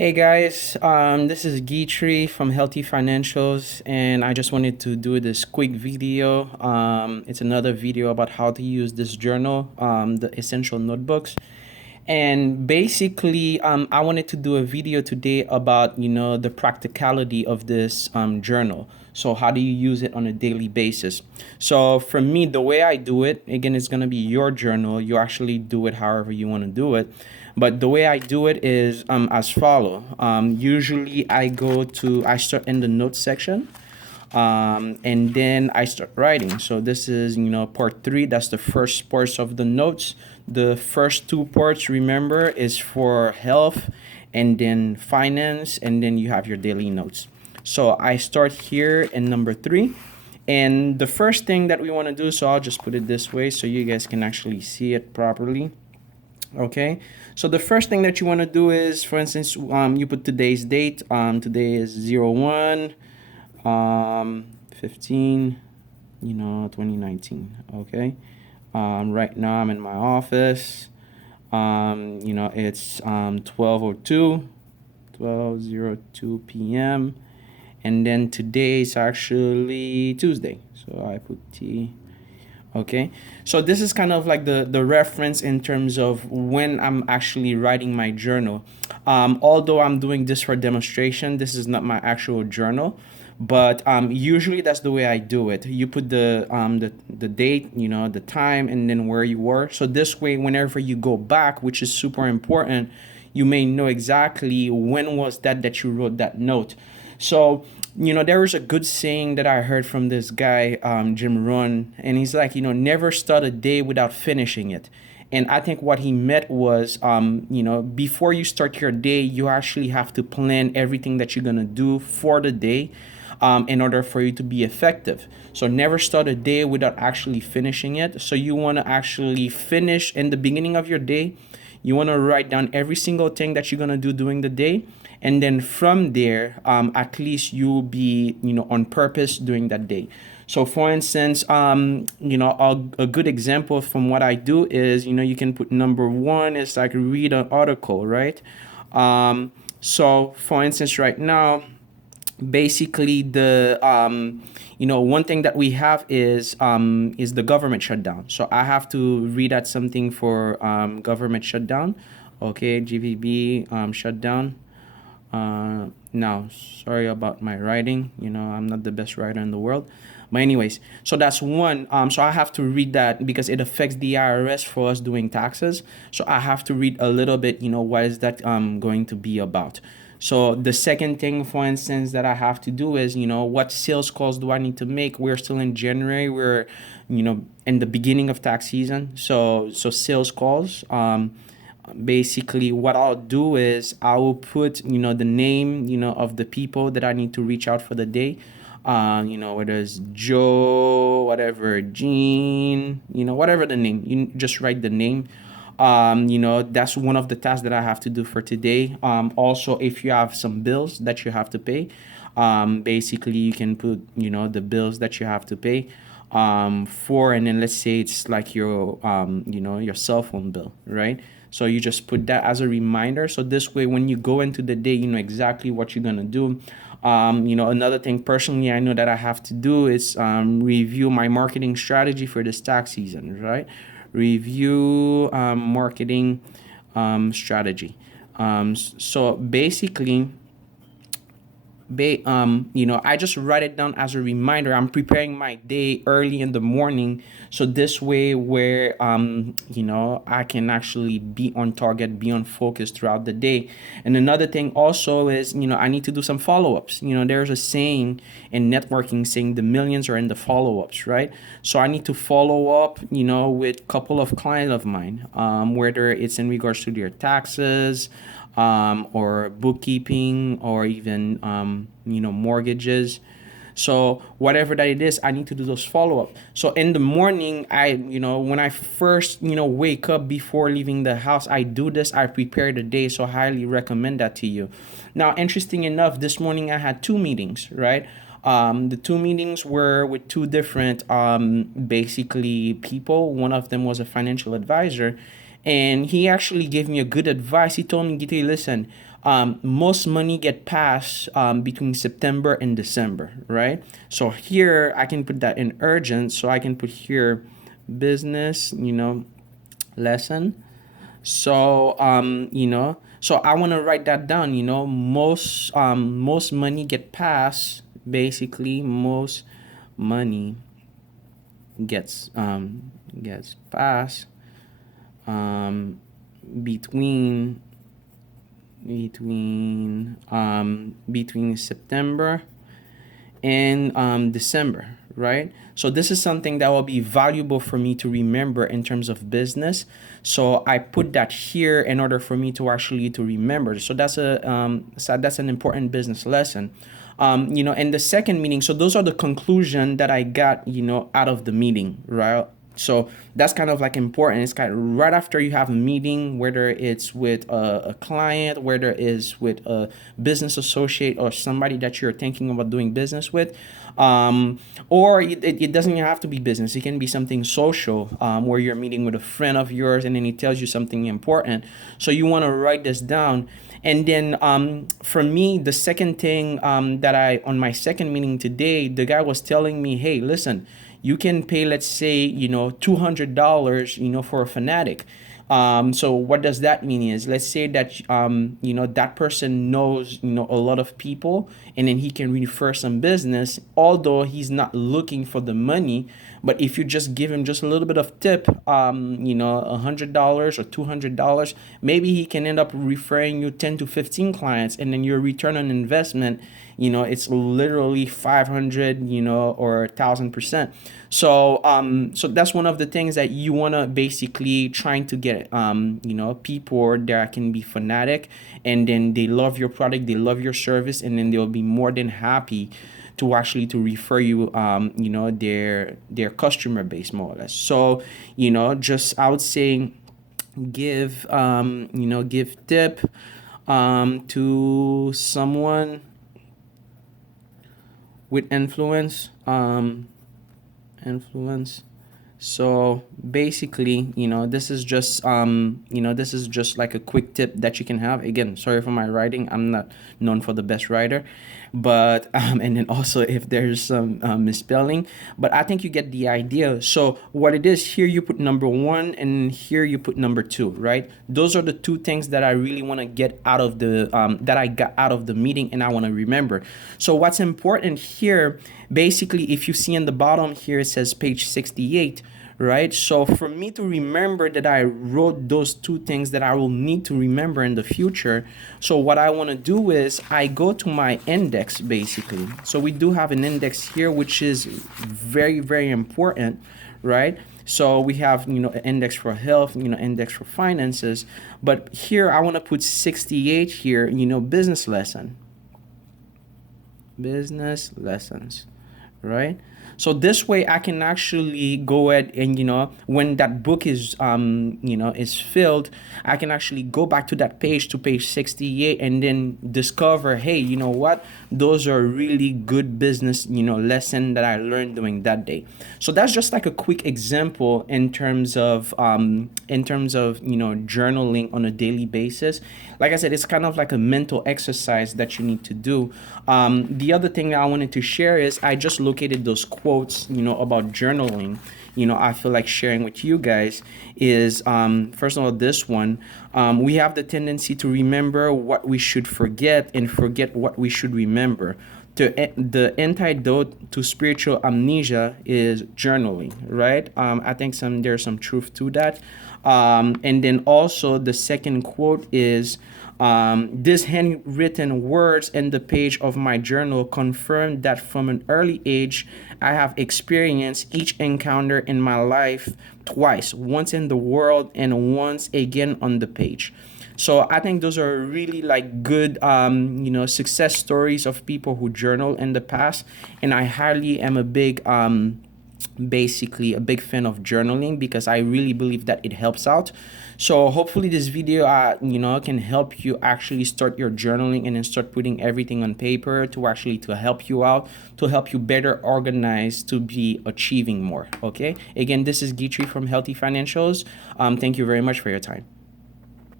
Hey guys, this is Gitri from Healthy Financials, and I just wanted to do this quick video. It's another video about how to use this journal, the Essential Notebooks. And basically, I wanted to do a video today about, the practicality of this journal. So how do you use it on a daily basis? So for me, the way I do it, again, it's going to be your journal. You actually do it however you want to do it. But the way I do it is as follow. Usually I start in the notes section, and then I start writing. So this is, part three. That's the first parts of the notes. The first two parts, remember, is for health, and then finance, and then you have your daily notes. So I start here in number three. And the first thing that we want to do, so I'll just put it this way so you guys can actually see it properly. Okay, so the first thing that you want to do is, for instance, you put today's date. Today is 01 15, 2019. Okay, right now I'm in my office. It's 12:02 p.m. And then today is actually Tuesday, so I put T. Okay, so this is kind of like the reference in terms of when I'm actually writing my journal. Although I'm doing this for demonstration, this is not my actual journal, but usually that's the way I do it. You put the date, the time, and then where you were. So this way, whenever you go back, which is super important, you may know exactly when was that you wrote that note. So, there was a good saying that I heard from this guy, Jim Rohn, and he's like, never start a day without finishing it. And I think what he meant was, before you start your day, you actually have to plan everything that you're going to do for the day, in order for you to be effective. So never start a day without actually finishing it. So you want to actually finish in the beginning of your day. You want to write down every single thing that you're going to do during the day, and then from there, at least you'll be, on purpose during that day. So for instance, a good example from what I do is, you can put number one is like read an article, right? So for instance, right now, basically one thing that we have is the government shutdown. So I have to read out something for government shutdown. Okay, GVB shutdown. Now, sorry about my writing. I'm not the best writer in the world. But anyways, so that's one. So I have to read that because it affects the IRS for us doing taxes. So I have to read a little bit, what is that going to be about. So the second thing, for instance, that I have to do is, what sales calls do I need to make? We're still in January. We're, in the beginning of tax season. So sales calls. Basically what I'll do is I will put the name of the people that I need to reach out for the day. Whether it's Joe, whatever, Gene, whatever the name, you just write the name. That's one of the tasks that I have to do for today. Also, if you have some bills that you have to pay, basically you can put the bills that you have to pay for, and then let's say it's like your cell phone bill, right? So you just put that as a reminder. So this way, when you go into the day, you know exactly what you're gonna do. Another thing personally I know that I have to do is review my marketing strategy for this tax season, right? Review marketing strategy. So basically, I just write it down as a reminder. I'm preparing my day early in the morning, so this way, where I can actually be on target, be on focus throughout the day. And another thing also is, I need to do some follow-ups. There's a saying in networking saying the millions are in the follow-ups, right? So I need to follow up, with a couple of clients of mine, whether it's in regards to their taxes, or bookkeeping, or even mortgages. So whatever that it is, I need to do those follow up. So in the morning, when I first wake up before leaving the house, I do this. I prepare the day. So I highly recommend that to you. Now, interesting enough, this morning I had two meetings, right? The two meetings were with two different basically people. One of them was a financial advisor, and he actually gave me a good advice. He told me, Gita, listen, most money get passed between September and December, right? So here I can put that in urgent. So I can put here business, lesson. So so I want to write that down. Most money get passed. Basically, most money gets passed um, between between September and December, right? So this is something that will be valuable for me to remember in terms of business. So I put that here in order for me to actually to remember. So that's an important business lesson. And the second meeting. So those are the conclusion that I got, out of the meeting, right? So that's kind of like important. It's kind of right after you have a meeting, whether it's with a client, whether it's with a business associate or somebody that you're thinking about doing business with. Or it doesn't even have to be business. It can be something social, where you're meeting with a friend of yours and then he tells you something important. So you want to write this down. And then for me, the second thing that on my second meeting today, the guy was telling me, hey, listen, you can pay, let's say, $200, for a fanatic. So what does that mean is, let's say that that person knows a lot of people, and then he can refer some business, although he's not looking for the money. But if you just give him just a little bit of tip, $100 or $200, maybe he can end up referring you 10 to 15 clients, and then your return on investment, it's literally 500, or 1,000%. So that's one of the things that you want to basically trying to get, people that can be fanatic, and then they love your product, they love your service, and then they'll be more than happy to actually to refer you, their customer base, more or less. So, just I would say give tip to someone with influence. So basically, this is just like a quick tip that you can have. Again, sorry for my writing. I'm not known for the best writer, but and then also if there's some misspelling, but I think you get the idea. So what it is here, you put number one, and here you put number two, right? Those are the two things that I really want to get out of the that I got out of the meeting, and I want to remember. So what's important here, basically, if you see in the bottom here, it says page 68, right? So for me to remember that I wrote those two things that I will need to remember in the future, so what I want to do is I go to my index, basically. So we do have an index here, which is very, very important, right? So we have, an index for health, index for finances. But here I want to put 68 here, business lessons, right? So this way I can actually go ahead and, when that book is filled, I can actually go back to that page, to page 68, and then discover, hey, you know what, those are really good business lesson that I learned during that day. So that's just like a quick example in terms of journaling on a daily basis. Like I said, it's kind of like a mental exercise that you need to do. The other thing I wanted to share is I just located those quotes, about journaling. I feel like sharing with you guys is, first of all, this one. We have the tendency to remember what we should forget and forget what we should remember. The antidote to spiritual amnesia is journaling, right? I think there's some truth to that. And then also the second quote is, these handwritten words in the page of my journal confirm that from an early age, I have experienced each encounter in my life twice, once in the world and once again on the page. So I think those are really like good, success stories of people who journal in the past, and I highly am a big basically a big fan of journaling because I really believe that it helps out. So hopefully this video can help you actually start your journaling and then start putting everything on paper to actually to help you out, to help you better organize, to be achieving more. Okay, again, this is Gitri from Healthy Financials. Thank you very much for your time.